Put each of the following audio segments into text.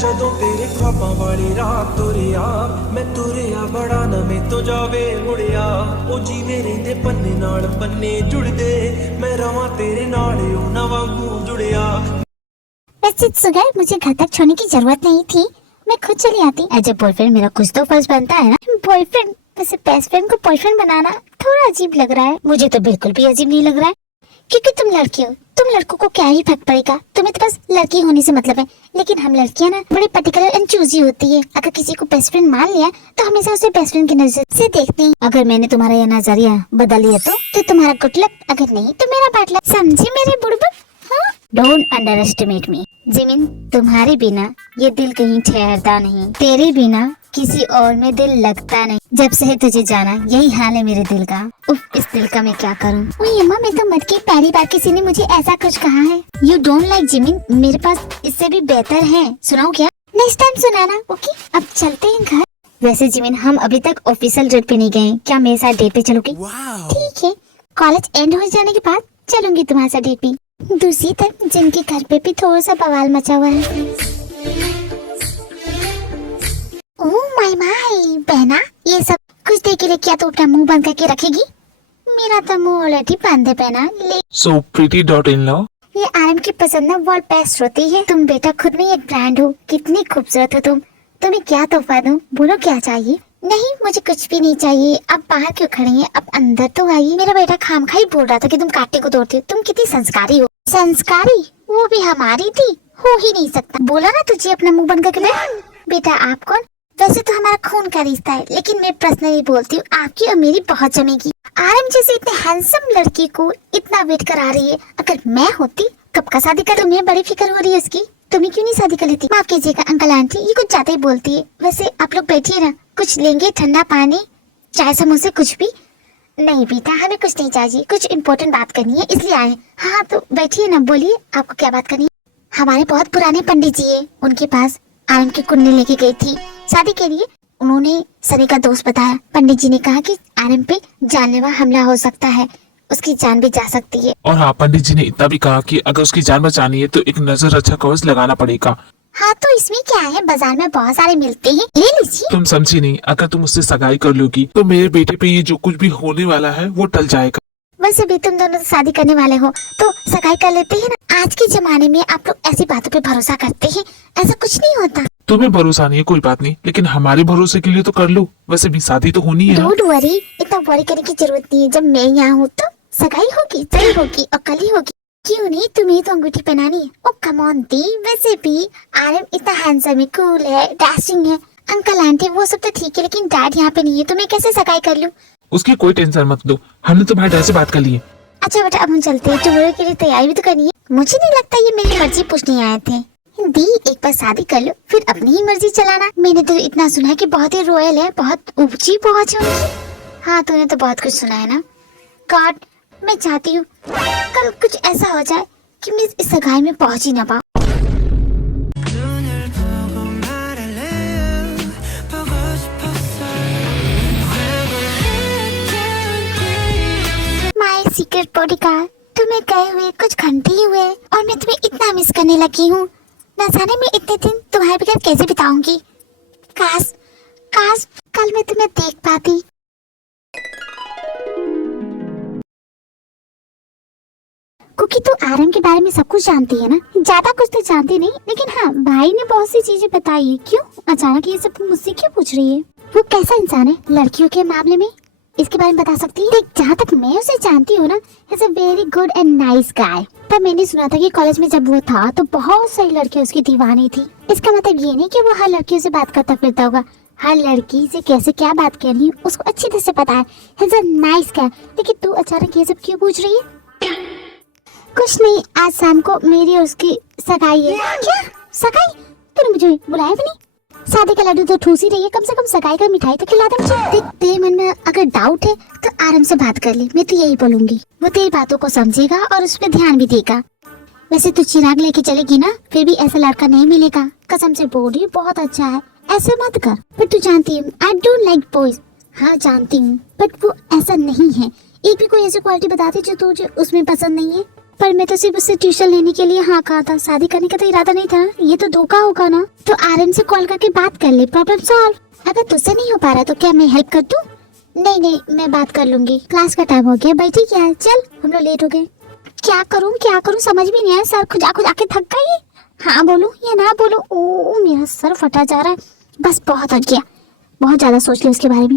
ਜਦੋਂ ਤੇਰੇ ख्वाबां ਵਾਲੀ ਰਾਤ ਤੁਰਿਆ ਮੈਂ ਤੁਰਿਆ ਬੜਾ ਨਾ ਮੈਂ ਤੋਂ ਜਾਵੇ ਮੁੜਿਆ ਉਹ ਜਿਵੇਂ ਰਹਿੰਦੇ ਪੰਨੇ ਨਾਲ ਪੰਨੇ ਜੁੜਦੇ मैं रवां तेरे नाल ओ ना वांगू जुड़िया। वैसे सुगर मुझे घर तक छोड़ने की जरूरत नहीं थी, मैं खुद चली आती। एज ए बॉयफ्रेंड मेरा कुछ तो फर्ज बनता है ना। बॉयफ्रेंड वैसे बेस्ट फ्रेंड को बॉयफ्रेंड बनाना थोड़ा अजीब लग रहा है। मुझे तो बिल्कुल भी अजीब नहीं लग रहा है, क्योंकि तुम लड़की हो, तुम लड़कों को क्या ही फर्क पड़ेगा, तुम्हें तो बस लड़की होने से मतलब है। लेकिन हम लड़कियां ना बड़ी पर्टिकुलर एंड चूजी होती है। अगर किसी को बेस्ट फ्रेंड मान लिया तो हमेशा उसे बेस्ट फ्रेंड की नजर से देखते हैं। अगर मैंने तुम्हारा यह नजरिया बदल लिया तो तुम्हारा गुड लक, अगर नहीं तो मेरा बैड लक। समझे मेरे बुड़बक? हाँ? Don't under estimate me Jimin, तुम्हारे बिना ये दिल कहीं ठहरता नहीं, तेरे बिना किसी और में दिल लगता नहीं। जब से है तुझे जाना यही हाल है मेरे दिल का। उफ, इस दिल का मैं क्या करूं? ओए अम्मा, मैं तो मर के पहली बार किसी ने मुझे ऐसा कुछ कहा है। यू डोंट लाइक जिमिन, मेरे पास इससे भी बेहतर है। सुनाओ क्या? नेक्स्ट टाइम सुनाना, ओके? अब चलते हैं घर। वैसे जिमिन, हम अभी तक ऑफिशियल डेट पे नहीं गए, क्या मेरे साथ डेट पे चलोगे? ठीक है, कॉलेज एंड हो जाने के बाद चलूंगी तुम्हारे साथ डेट पे। दूसरी तरफ जिनके घर पे भी थोड़ा सा बवाल मचा हुआ है। ओह माय माय, बहना ये सब कुछ देर के लिए क्या तू अपना मुंह बंद करके रखेगी? मेरा तो मुंह ऑलरेडी बंद है बहना। So pretty daughter-in-law. ये आरएम की पसंद ना वर्ल्ड बेस्ट होती है। तुम बेटा खुद में एक ब्रांड हो, कितनी खूबसूरत हो तुम। तुम्हें क्या तोहफा दूं? बोलो क्या चाहिए? नहीं, मुझे कुछ भी नहीं चाहिए। अब बाहर क्यों खड़ी हैं? अब अंदर तो आइए। मेरा बेटा खामखा ही बोल रहा था कि तुम काटे को तोड़ते हो। तुम कितनी संस्कारी हो। संस्कारी? वो भी हमारी थी? हो ही नहीं सकता। बोला ना तुझे अपना मुंह बंद करके बैठ। बेटा आप कौन? वैसे तो हमारा खून का रिश्ता है, लेकिन मैं पर्सनली बोलती हूँ, आपकी और मेरी बहुत जमेगी। आरएम जैसे इतने हैंडसम लड़की को इतना वेट करा रही है। अगर मैं होती कब का शादी कर। तुम्हें बड़ी फिक्र हो रही है उसकी, तुम्हें क्यों नहीं शादी कर लेती? माफ कीजिएगा अंकल आंटी, ये कुछ ज्यादा ही बोलती है। वैसे आप लोग बैठिए ना, कुछ लेंगे? ठंडा पानी, चाय, समोसे, कुछ भी? नहीं बेटा, हमें कुछ नहीं चाहिए, कुछ इम्पोर्टेंट बात करनी है इसलिए आए। हाँ तो बैठिए ना, बोलिए आपको क्या बात करनी है? हमारे बहुत पुराने पंडित जी है, उनके पास आरएम की कुंडली लेके गई थी शादी के लिए। उन्होंने सनी का दोस्त बताया। पंडित जी ने कहा कि आरएम पे जानलेवा हमला हो सकता है, उसकी जान भी जा सकती है। और हाँ, पंडित जी ने इतना भी कहा कि अगर उसकी जान बचानी है तो एक नजर अच्छा कवच लगाना पड़ेगा। हाँ तो इसमें क्या है, बाजार में बहुत सारे मिलते हैं, ले लीजिए। तुम समझी नहीं, अगर तुम उससे सगाई कर लोगी तो मेरे बेटे पे ये जो कुछ भी होने वाला है वो टल जाएगा। वैसे भी तुम दोनों शादी करने वाले हो तो सगाई कर लेते हैं ना। आज के जमाने में आप लोग ऐसी बातों पे भरोसा करते हैं, ऐसा कुछ नहीं होता। तुम्हें भरोसा नहीं है कोई बात नहीं, लेकिन हमारे भरोसे के लिए तो कर लो। वैसे भी शादी तो होनी है। डोंट वरी, इतना वरी करने की जरूरत नहीं है। जब मैं यहाँ हूँ तो सगाई होगी, तय होगी और कल ही होगी। क्यों नहीं, तुम्हें तो अंगूठी पहनानी है। ओ कम ऑन दी। वैसे भी आरएम इतना हैंडसम है, कूल है, डैशिंग है। अंकल आंटी वो सब तो ठीक है, लेकिन डैड यहाँ पे नहीं है, तो मैं कैसे सगाई कर लूँ? उसकी कोई टेंशन मत लो, हमने तुम्हारे डैड से बात कर ली है। अच्छा बेटा, अब हम चलते हैं, टुमारो के लिए तैयारी भी तो करनी है। मुझे नहीं लगता ये मेरी मर्जी पूछने आए थे। दी, एक बार शादी कर लो फिर अपनी ही मर्जी चलाना। मैंने तो इतना सुना है कि बहुत ही रॉयल है, बहुत ऊंची पहुंच है उनकी। हाँ तूने तो बहुत कुछ सुना है ना। गॉड, मैं चाहती हूँ कल कुछ ऐसा हो जाए कि मैं इस सगाई में पहुंच ही ना पाऊँ। माय सीक्रेट बॉडीगार्ड, तुम्हें गए हुए कुछ घंटे ही हुए और मैं तुम्हें इतना मिस करने लगी हूँ। न जाने मैं इतने दिन तुम्हारे बगैर कैसे बिताऊंगी। काश काश कल मैं तुम्हें देख पाती। क्योंकि तू आरएम के बारे में सब कुछ जानती है ना। ज्यादा कुछ तो जानती नहीं, लेकिन हाँ भाई ने बहुत सी चीजें बताई है। क्यों अचानक ये सब मुझसे क्यों पूछ रही है? वो कैसा इंसान है लड़कियों के मामले में, इसके बारे में बता सकती है? जहाँ तक मैं उसे जानती हूँ ना, is a very good and nice guy. पर मैंने सुना था कि कॉलेज में जब वो था तो बहुत सारी लड़कियाँ उसकी दीवानी थी। इसका मतलब ये नहीं कि वो हर लड़कियों से बात करता फिरता होगा। हर लड़की से कैसे क्या बात करनी है उसको अच्छी तरह से पता है। Is a nice guy. लेकिन तू अचानक ये सब क्यों पूछ रही है? कुछ नहीं, आज शाम को मेरी और उसकी सगाई है। क्या सगाई? तूने मुझे बुलाया भी नहीं। शादी का लड्डू तो ठूस ही रही है, कम से कम सगाई का मिठाई तो खिला दे। देख तेरे मन में अगर डाउट है तो आराम से बात कर ले, मैं तो यही बोलूंगी। वो तेरी बातों को समझेगा और उस पर ध्यान भी देगा। वैसे तू चिराग लेके चलेगी ना, फिर भी ऐसा लड़का नहीं मिलेगा। कसम से बोल रही हूँ, बहुत अच्छा है, ऐसे मत कर। पर तू जानती है आई डोंट लाइक बॉयज। हाँ जानती हूँ, बट वो ऐसा नहीं है। एक भी कोई ऐसी क्वालिटी बता दे जो तुझे उसमें पसंद नहीं है। पर मैं तो सिर्फ उससे ट्यूशन लेने के लिए हाँ कहा था, शादी करने का तो इरादा नहीं था ना। ये तो धोखा होगा ना। तो आर्यन से कॉल करके बात कर ले, प्रॉब्लम सॉल्व। अगर तुझसे नहीं हो पा रहा तो क्या मैं हेल्प कर दूं? नहीं, मैं बात कर लूंगी। क्लास का टाइम हो गया, बैठी क्या है, चल हम लोग लेट हो गए। क्या करूं समझ भी नहीं आया। सर खुजा के थक गई। हाँ बोलूं या ना बोलूं? ओ मेरा सर फटा जा रहा है। बस बहुत हो गया, बहुत ज्यादा सोच लिया उसके बारे में।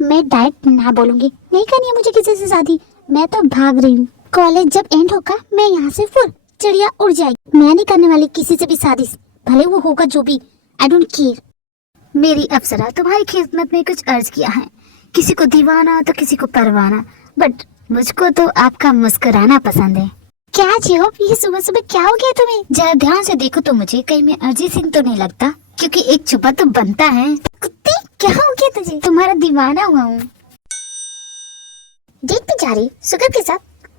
मैं डायरेक्ट ना बोलूंगी, नहीं करनी है मुझे किसी से शादी। मैं तो भाग रही हूँ। कॉलेज जब एंड होगा मैं यहाँ से फिर चिड़िया उड़ जाएगी। मैं नहीं करने वाली किसी से भी शादी, भले वो होगा जो भी। I don't care. मेरी अप्सरा तुम्हारी खिदमत में कुछ अर्ज किया है, किसी को दीवाना तो किसी को परवाना, बट मुझको तो आपका मुस्कुराना पसंद है। क्या जी हो, ये सुबह सुबह क्या हो गया तुम्हें? जरा ध्यान से देखो तो मुझे कहीं मैं अरिजीत सिंह तो नहीं लगता, क्योंकि एक छुपा तो बनता है। कुत्ते क्या हो गया तुझे? तुम्हारा दीवाना हुआ हूँ। डेट पे जा रही सुगर के साथ?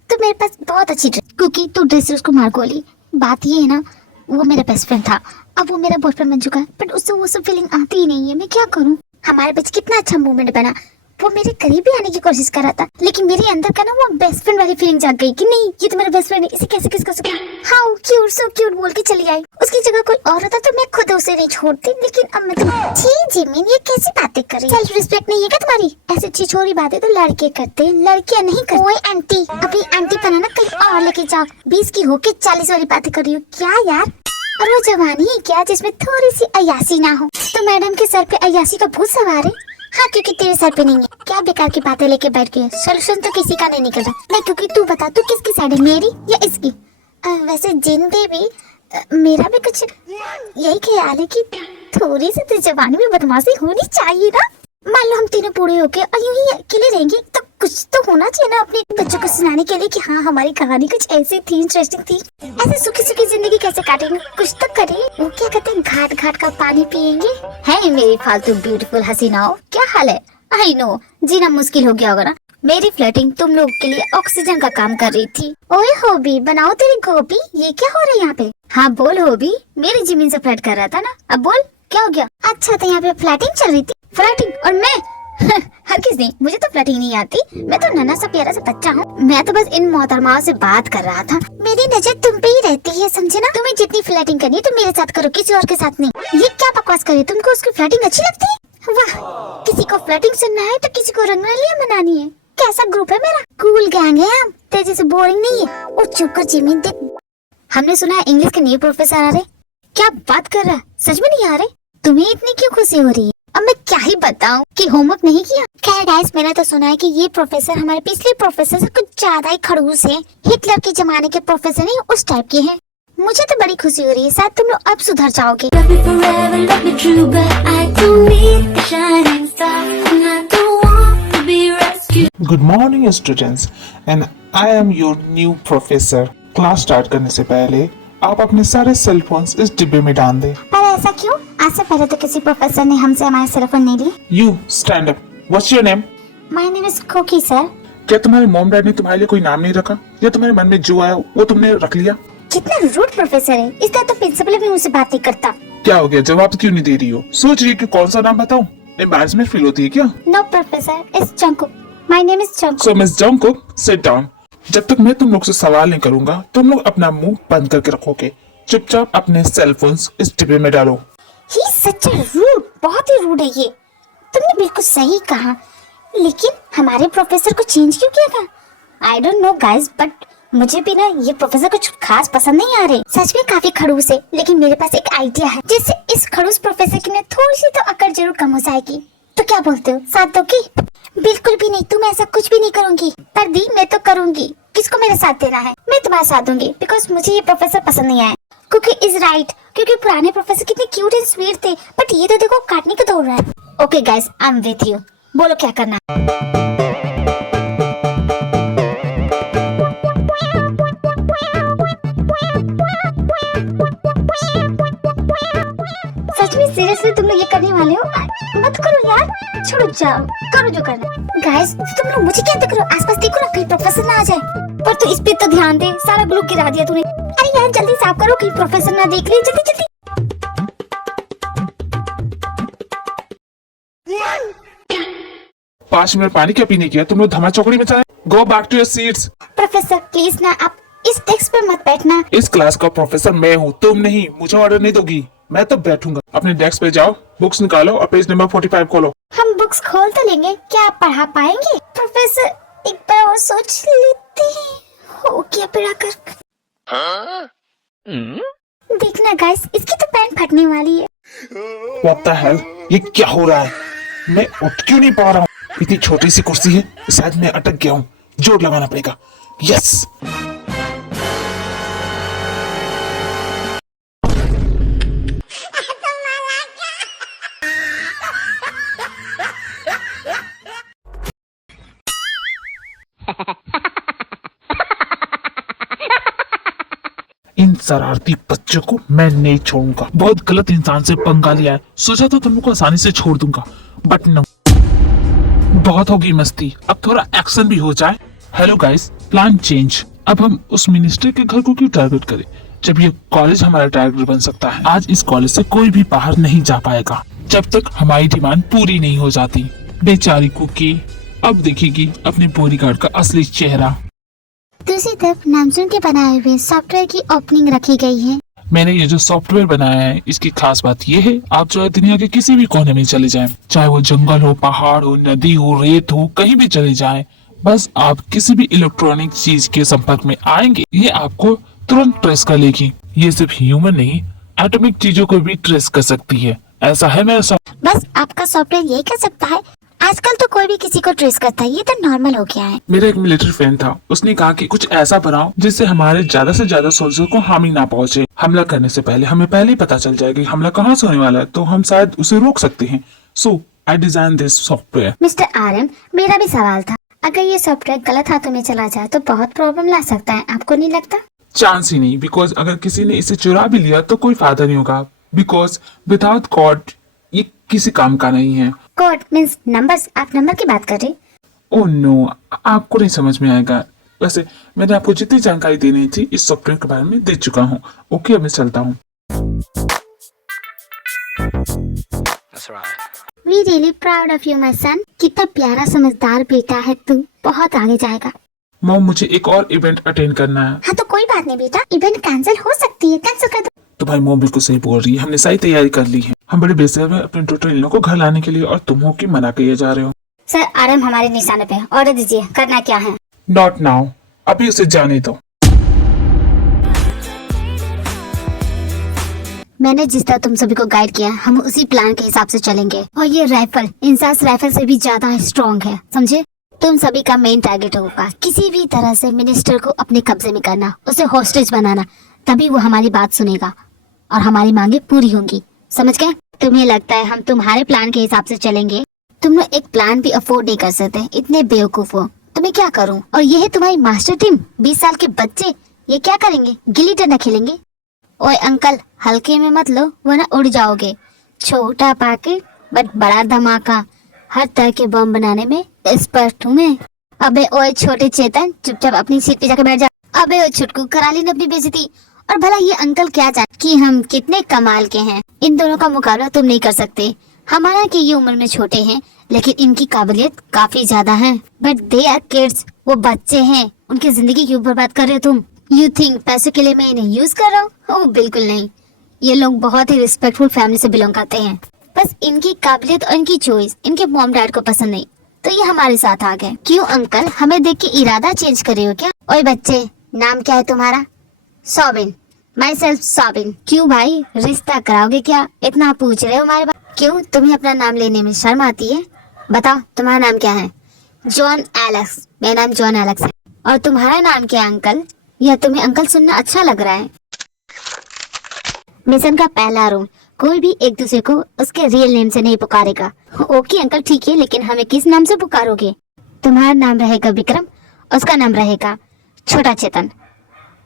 तो मेरे पास बहुत अच्छी ड्रेस, क्योंकि तू ड्रेस उसको मार गोली। बात ये है ना, वो मेरा बेस्ट फ्रेंड था, अब वो मेरा बॉयफ्रेंड बन चुका है, बट उससे वो सब फीलिंग आती ही नहीं है। मैं क्या करूँ? हमारे बीच कितना अच्छा मूवमेंट बना। वो मेरे करीब भी आने की कोशिश कर रहा था, लेकिन मेरे अंदर का ना वो बेस्ट फ्रेंड वाली फीलिंग जाग गई कि नहीं ये तो मेरा बेस्ट फ्रेंड है, इसे कैसे किस कर सकता। हाउ क्यूट, सो क्यूट बोल के चली आई। उसकी जगह कोई और होता तो मैं खुद उसे नहीं छोड़ती, लेकिन अब मैं तो छी जिमिन ये कैसी बातें कर रही है? सेल्फ रिस्पेक्ट नहीं है क्या तुम्हारी? ऐसी छिछोरी बातें तो लड़के करते हैं, लड़कियां नहीं करती। ओए आंटी, अपनी आंटी पना ना कहीं और लेके जाओ। 20 की होके 40 वाली बातें कर रही हो क्या यार? और वो जवानी है क्या जिसमें थोड़ी सी अय्यासी ना हो? तो मैडम के सर पे अय्यासी का भूत सवार है। हाँ, क्योंकि तेरे सर पे नहीं है। क्या बेकार की बातें लेके बैठ गई? सोल्यूशन तो किसी का नहीं निकल रहा। नहीं, क्योंकि तू बता, तू किसकी साइड है, मेरी या इसकी? वैसे जिन बेबी, मेरा भी कुछ यही ख्याल है कि थोड़ी सी तो जवानी में बदमाशी होनी चाहिए ना। मान लो हम तीनों बूढ़े होके और यूं ही अकेले रहेंगे तो कुछ तो होना चाहिए ना अपने बच्चों को सुनाने के लिए कि हाँ हमारी कहानी कुछ ऐसी थी, इंटरेस्टिंग थी। ऐसे सुखी सुखी जिंदगी कैसे काटेंगे? कुछ तो करें। वो क्या कहते हैं, घाट घाट का पानी पियेंगे। है मेरी फालतू ब्यूटीफुल हसीनाओ, क्या हाल है? आई नो जीना मुश्किल हो गया होगा ना। मेरी फ्लर्टिंग तुम लोग के लिए ऑक्सीजन का काम कर रही थी। ओए होबी, बनाओ तेरी गोभी। ये क्या हो रहा है यहाँ पे? हाँ बोल होबी, मेरी जिमीन से फ्लर्ट कर रहा था ना, अब बोल क्या हो गया? अच्छा तो यहाँ पे फ्लर्टिंग चल रही थी। फ्लर्टिंग? और मैं हर किस नहीं, मुझे तो फ्लर्टिंग नहीं आती। मैं तो नन्हा सा प्यारा सा बच्चा हूँ। मैं तो बस इन मोहतरमाओं से बात कर रहा था। मेरी नजर तुम पे ही रहती है, समझे ना? तुम्हें जितनी फ्लर्टिंग करनी है तो मेरे साथ करो, किसी और के साथ नहीं। ये क्या बकवास कर रही है? तुमको उसकी फ्लर्टिंग अच्छी लगती है? वाह, किसी को फ्लर्टिंग सुनना है तो किसी को रंगोलियां मनानी है। कैसा ग्रुप है मेरा? कूल गैंग है हम, तेरे जैसे बोरिंग नहीं है। और चुप कर जिमी, देख हमने सुना है इंग्लिश के नए प्रोफेसर आ रहे। क्या बात कर रहा है? सच में नहीं आ रहे? तुम्हें इतनी क्यों खुशी हो रही है? अब मैं क्या ही बताऊं कि होमवर्क नहीं किया। खैर गाइस, मैंने तो सुना है कि ये प्रोफेसर हमारे पिछले प्रोफेसर से कुछ ज्यादा ही खड़ूस है। हिटलर के जमाने के प्रोफेसर नहीं, उस टाइप के हैं। मुझे तो बड़ी खुशी हो रही है, शायद तुम लोग अब सुधर जाओगे। Good morning students, and I am your new professor. Class start करने से पहले आप अपने सारे सेल फोन्स इस डिब्बे में डाल दें। पर ऐसा क्यों? आज से पहले तो किसी प्रोफेसर ने हमसे हमारे सेल फोन नहीं लिए। You stand up. What's your name? My name is Cookie sir. क्या तुम्हारे मॉम डैड ने तुम्हारे लिए कोई नाम नहीं रखा, या तुम्हारे मन में जो आया वो तुमने रख लिया? कितना रूड प्रोफेसर है, इसका तो प्रिंसिपल भी मुझसे बात नहीं करता। क्या हो गया, जवाब क्यों नहीं दे रही हो? सोच रही है कि कौन सा नाम बताऊं? एम्बैरेसमेंट फील होती है क्या? No professor, it's Jungkook. My name is Jungkook. So miss Jungkook, sit down. जब तक मैं तुम लोग से सवाल नहीं करूंगा तुम लोग अपना मुंह बंद करके रखोगे। चुपचाप अपने सेल फोन्स इस डिब्बे में डालो। ही सच रूड, बहुत ही रूड है ये। तुमने बिल्कुल सही कहा, लेकिन हमारे प्रोफेसर को चेंज क्यों किया था? I don't know guys, but मुझे भी ना ये प्रोफेसर कुछ खास पसंद नहीं आ रहे। सच में काफी खड़ूस है, लेकिन मेरे पास एक आइडिया है जिससे इस खड़ूस प्रोफेसर की ना थोड़ी सी तो अकड़ जरूर कम हो जाएगी। तो क्या बोलते हो, साथ दोगी? बिल्कुल भी नहीं, तुम ऐसा कुछ भी नहीं करूंगी। पर दी मैं तो करूंगी। किसको मेरे साथ देना है? मैं तुम्हारे साथ दूंगी, बिकॉज मुझे ये प्रोफेसर पसंद नहीं आया। कुकी इज राइट, क्योंकि पुराने प्रोफेसर कितने क्यूट एंड स्वीट थे, बट ये तो देखो काटने को दौड़ रहा है। Okay guys, I am with you. बोलो क्या करना है? सच में सीरियसली तुम लोग ये करने वाले हो? मत करो यार, छोड़ो, जाओ करो जो करना। गाइस तुम लोग मुझे क्या करो, आसपास देखो ना कहीं प्रोफेसर ना आ जाए। पर तू इस पे तो ध्यान दे, सारा ग्लू गिरा दिया तूने। अरे यार जल्दी साफ करो कहीं प्रोफेसर ना देख ले, जल्दी जल्दी। 5 मिनट पानी क्या पीने की है? तुम लोग धमा चौकड़ी में चले। Go back to your seats. Professor please ना, आप इस डेस्क पर मत बैठना। इस क्लास का प्रोफेसर मैं हूँ, तुम नहीं। मुझे ऑर्डर नहीं दोगी, मैं तो बैठूंगा। अपने डेस्क पे जाओ, बुक्स निकालो और पेज नंबर 45 खोलो। हम बुक्स खोल तो लेंगे, क्या आप पढ़ा पाएंगे? प्रोफेसर एक बार और सोच लेते हैं, हो क्या पढ़ा कर। देखना गाइस, इसकी तो पैंट फटने वाली है। What the hell? ये क्या हो रहा है? मैं उठ क्यों नहीं पा रहा हूँ? इतनी छोटी सी कुर्सी है, शायद मैं अटक गया हूँ। जोर लगाना पड़ेगा। यस। इन शरारती बच्चों को मैं नहीं छोड़ूंगा। बहुत गलत इंसान से पंगा लिया है। सोचा तो तुमको आसानी से छोड़ दूंगा, बट नो। बहुत होगी मस्ती, अब थोड़ा एक्शन भी हो जाए। Hello guys, plan change. अब हम उस मिनिस्टर के घर को क्यों टारगेट करें, जब ये कॉलेज हमारा टारगेट बन सकता है। आज इस कॉलेज से कोई भी बाहर नहीं जा पाएगा जब तक हमारी डिमांड पूरी नहीं हो जाती। बेचारी कुकी अब देखेगी अपने बॉडीगार्ड का असली चेहरा। दूसरी तरफ नामजून के बनाए हुए सॉफ्टवेयर की ओपनिंग रखी गई है। मैंने ये जो सॉफ्टवेयर बनाया है, इसकी खास बात ये है, आप जो है दुनिया के किसी भी कोने में चले जाएं, चाहे वो जंगल हो, पहाड़ हो, नदी हो, रेत हो, कहीं भी चले जाएं, बस आप किसी भी इलेक्ट्रॉनिक चीज के संपर्क में आएंगे, ये आपको तुरंत ट्रेस कर लेगी। ये सिर्फ ह्यूमन नहीं, एटॉमिक चीजों को भी ट्रेस कर सकती है। ऐसा है मेरा सॉफ्टवेयर। बस आपका सॉफ्टवेयर यही कर सकता है। आजकल तो कोई भी किसी को ट्रेस करता है, ये तो नॉर्मल हो गया है। मेरा एक मिलिट्री फ्रेंड था, उसने कहा कि कुछ ऐसा बनाओ जिससे हमारे ज्यादा से ज्यादा सोल्जर को हानि ना पहुंचे। हमला करने से पहले हमें पहले ही पता चल जाएगा हमला कहाँ से होने वाला है, तो हम शायद उसे रोक सकते हैं। So I design this software. Mister RM, मेरा भी सवाल था, अगर ये सॉफ्टवेयर गलत हाथों में चला जाए तो बहुत प्रॉब्लम ला सकता है, आपको नहीं लगता? चांस ही नहीं, बिकॉज अगर किसी ने इसे चुरा भी लिया तो कोई फायदा नहीं होगा, बिकॉज विदाउट कोड ये किसी काम का नहीं है। कोड मींस नंबर्स, आप नंबर की बात कर रहे? ओह नो, आपको नहीं समझ में आएगा। वैसे मैंने आपको जितनी जानकारी देनी थी इस सॉफ्टवेयर के बारे में दे चुका हूँ। ओके, अब मैं चलता हूँ। We really proud of you my son. कितना प्यारा समझदार बेटा है तू, बहुत आगे जाएगा। मॉम, मुझे एक और इवेंट अटेंड करना है। हाँ तो कोई बात नहीं बेटा, इवेंट कैंसिल हो सकती है, कैंसिल कर दो। तुम्हारी मॉम बिल्कुल सही बोल रही है, हमने सही तैयारी कर ली है। हम बड़े बेसब्र हैं अपने डॉटर इन को घर लाने के लिए, और तुम हो कि मना किए जा रहे हो। सर आरएम हमारे निशाने पे, ऑर्डर दीजिए, करना क्या है? नॉट नाउ, अभी उसे जाने दो। मैंने जिस तरह तुम सभी को गाइड किया, हम उसी प्लान के हिसाब से चलेंगे। और ये राइफल इंसास राइफल से भी ज्यादा स्ट्रॉन्ग है, समझे? तुम सभी का मेन टारगेट होगा किसी भी तरह से मिनिस्टर को अपने कब्जे में करना, उसे हॉस्टेज बनाना, तभी वो हमारी बात सुनेगा और हमारी मांगे पूरी होंगी, समझ गए? तुम्हें लगता है हम तुम्हारे प्लान के हिसाब से चलेंगे? तुम लोग एक प्लान भी अफोर्ड नहीं कर सकते, इतने बेवकूफ हो। तुम्हें क्या करूं? और ये है तुम्हारी मास्टर टीम, 20 साल के बच्चे, ये क्या करेंगे? गिल्ली डंडा खेलेंगे? ओए अंकल, हल्के में मत लो वरना उड़ जाओगे। छोटा पैकेट बट बड़ा धमाका, हर तरह के बम बनाने में एक्सपर्ट हूँ मैं। अबे ओए छोटे चेतन, चुपचाप अपनी सीट पे जाकर बैठ जा। अबे ओ छुटकू, करा ली न अपनी बेइज्जती। और भला ये अंकल क्या जाने कि हम कितने कमाल के हैं। इन दोनों का मुकाबला तुम नहीं कर सकते। हमारा कि ये उम्र में छोटे हैं, लेकिन इनकी काबिलियत काफी ज्यादा है। बट दे आर किड्स, वो बच्चे हैं, उनकी जिंदगी क्यों बर्बाद कर रहे हो तुम? यू थिंक पैसों के लिए मैं इन्हें यूज कर रहा हूँ? ओह बिल्कुल नहीं, ये लोग बहुत ही रिस्पेक्टफुल फैमिली से बिलोंग करते हैं। बस इनकी काबिलियत और इनकी चॉइस इनके मॉम डैड को पसंद नहीं, तो ये हमारे साथ आ गए। क्यों अंकल, हमें देख के इरादा चेंज कर रहे हो क्या? ओए बच्चे, नाम क्या है तुम्हारा? सोबिन। Myself Sobin. क्यों भाई, रिश्ता कराओगे क्या? इतना पूछ रहे हो हमारे बारे? क्यों, तुम्हें अपना नाम लेने में शर्म आती है? बताओ तुम्हारा नाम क्या है? John Alex. मेरा नाम जॉन एलेक्स है। और तुम्हारा नाम क्या है अंकल? या तुम्हें अंकल सुनना अच्छा लग रहा है? मिशन का पहला रूल, कोई भी एक दूसरे को उसके रियल नेम से नहीं पुकारेगा। ओके अंकल ठीक है, लेकिन हमें किस नाम से पुकारोगे? तुम्हारा नाम रहेगा विक्रम, उसका नाम रहेगा छोटा चेतन,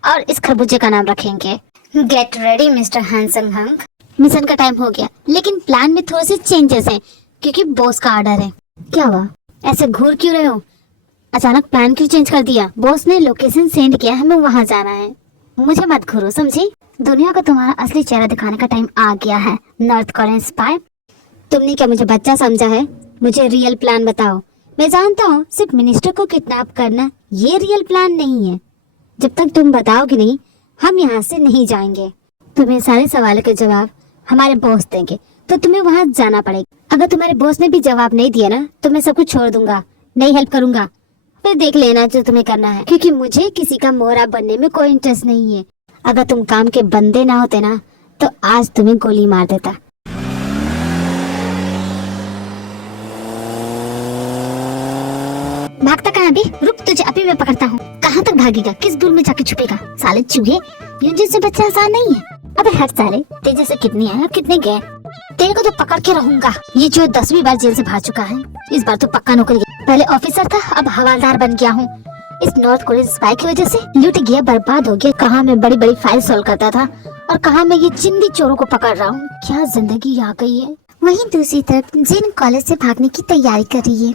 और इस खरबूजे का नाम रखेंगे get ready mister handsome hunk. Mission का टाइम हो गया, लेकिन प्लान में थोड़े से चेंजेस हैं क्योंकि बॉस का ऑर्डर है। क्या हुआ, ऐसे घूर क्यों रहे हो? अचानक प्लान क्यों चेंज कर दिया? बॉस ने लोकेशन सेंड किया, हमें वहाँ जाना है। मुझे मत घूरो, समझी? दुनिया को तुम्हारा असली चेहरा दिखाने का टाइम आ गया है, नॉर्थ कोरियन स्पाई। तुमने क्या मुझे बच्चा समझा है? मुझे रियल प्लान बताओ। मैं जानता हूँ सिर्फ मिनिस्टर को किडनैप करना ये रियल प्लान नहीं है, जब तक तुम बताओगे नहीं हम यहाँ से नहीं जाएंगे। तुम्हें सारे सवालों के जवाब हमारे बॉस देंगे, तो तुम्हें वहाँ जाना पड़ेगा। अगर तुम्हारे बॉस ने भी जवाब नहीं दिया ना तो मैं सब कुछ छोड़ दूंगा, नहीं हेल्प करूंगा। फिर देख लेना जो तुम्हें करना है, क्योंकि मुझे किसी का मोहरा बनने में कोई इंटरेस्ट नहीं है। अगर तुम काम के बंदे ना होते ना तो आज तुम्हें गोली मार देता। भागता कहाँ बे? रुक, तुझे अभी मैं पकड़ता हूँ। कहाँ तक भागेगा? किस दूर में जाके छुपेगा? साले चूहे, यूं से बच्चा आसान नहीं है। अबे हट साले, तेरे से कितने आए और कितने गए? तेरे को तो पकड़ के रहूंगा। ये जो 10वीं बार जेल से भाग चुका है, इस बार तो पक्का नौकरी। पहले ऑफिसर था, अब हवालदार बन गया हूँ। इस नॉर्थ कोरियन स्पाई की वजह से लूट गया, बर्बाद हो गया। कहाँ मैं बड़ी बड़ी फाइल सॉल्व करता था और कहाँ मैं ये जिंदी चोरों को पकड़ रहा हूँ। क्या जिंदगी आ गई है। वहीं दूसरी तरफ जिन कॉलेज से भागने की तैयारी कर रही है।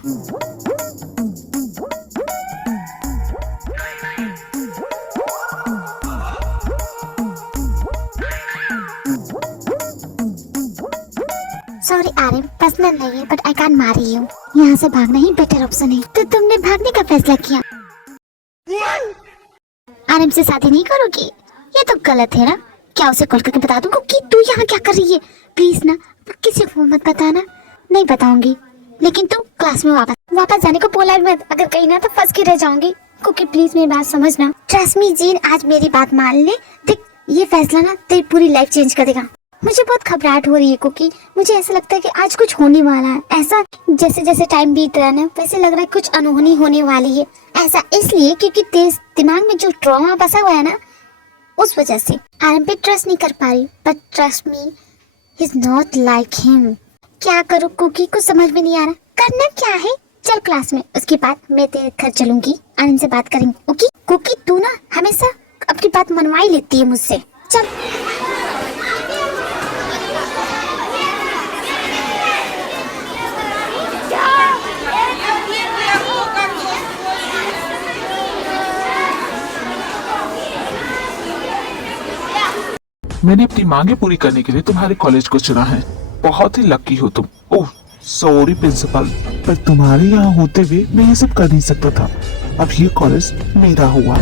सॉरी आर्यन, पर्सनल नहीं है, बट आई कांट मारी यू। यहाँ से भागना ही बेटर ऑप्शन है। तो तुमने भागने का फैसला किया? आर्यन से शादी नहीं करोगी? ये तो गलत है ना। क्या उसे कॉल करके बता दूंगा कि तू यहाँ क्या कर रही है? प्लीज ना, किसी को मत बताना। नहीं बताऊंगी, लेकिन तू क्लास में वापस जाने को बोला मत। अगर कहीं ना तो फंस के रह जाऊंगी। कुकी प्लीज मेरी बात समझना। ट्रस्ट मी जीन, आज मेरी बात मान ले। देख, ये फैसला ना तेरी पूरी लाइफ चेंज कर देगा। मुझे बहुत घबराहट हो रही है कुकी। मुझे ऐसा लगता है कि आज कुछ होने वाला है। ऐसा जैसे जैसे टाइम बीत रहा है ना, वैसे लग रहा है कुछ अनहोनी होने वाली है। ऐसा इसलिए क्योंकि तेरे दिमाग में जो ट्रॉमा बसा हुआ है ना, उस वजह से। आर्यन पे ट्रस्ट नहीं कर पा रही, but trust me, he is not like him. क्या करूँ कुकी, कुछ समझ में नहीं आ रहा। करना क्या है? चल क्लास में, उसके बाद मैं तेरे घर चलूंगी, आर्यन से बात करेंगे। ओके कुकी, तू ना हमेशा अपनी बात मनवाई लेती है मुझसे। चल। मैंने अपनी मांगे पूरी करने के लिए तुम्हारे कॉलेज को चुना है। बहुत ही लकी हो तुम। ओह सॉरी प्रिंसिपल, पर तुम्हारे यहाँ होते हुए मैं ये सब कर नहीं सकता था। अब ये कॉलेज मेरा हुआ।